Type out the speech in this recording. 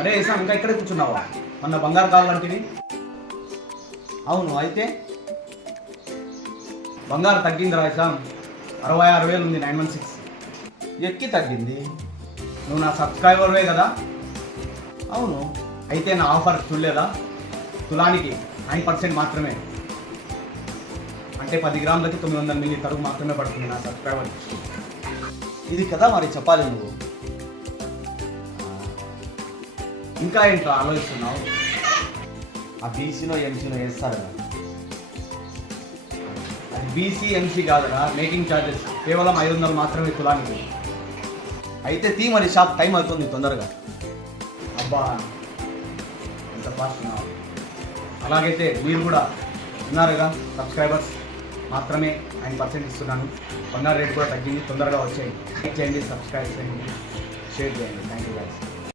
అరే ఇసాం ఇంకా ఇక్కడే కూర్చున్నావా? మొన్న బంగారు కావాలంటివి. అవును, అయితే బంగారు తగ్గింది రా ఇసాం. 66,000 ఉంది 916. ఎక్కి తగ్గింది. నువ్వు నా సబ్స్క్రైబర్వే కదా? అవును. అయితే నా ఆఫర్ చూడలేదా? తులానికి 9% మాత్రమే, అంటే 10 గ్రాములకి 900 మిల్లీ తరుగు మాత్రమే పడుతుంది నా సబ్స్క్రైబర్. ఇది కదా మరి చెప్పాలి నువ్వు. ఇంకా ఏంటో ఆలోచిస్తున్నావు? ఆ బీసీనో ఎంసీనో వేస్తారు కదా. అది బీసీ ఎంసీ కాదురా, మేకింగ్ ఛార్జెస్ కేవలం 500 మాత్రమే తులానికి. అయితే తీ మరి షాప్, టైం అవుతుంది తొందరగా. అబ్బా ఎంత ఫాస్ట్ ఉన్నావు. అలాగైతే మీరు కూడా ఉన్నారుగా సబ్స్క్రైబర్స్, మాత్రమే 9% ఇస్తున్నాను. బంగారు రేట్ కూడా తగ్గింది, తొందరగా వచ్చేయండి. లైక్ చేయండి, సబ్స్క్రైబ్ చేయండి, షేర్ చేయండి. Thank you guys.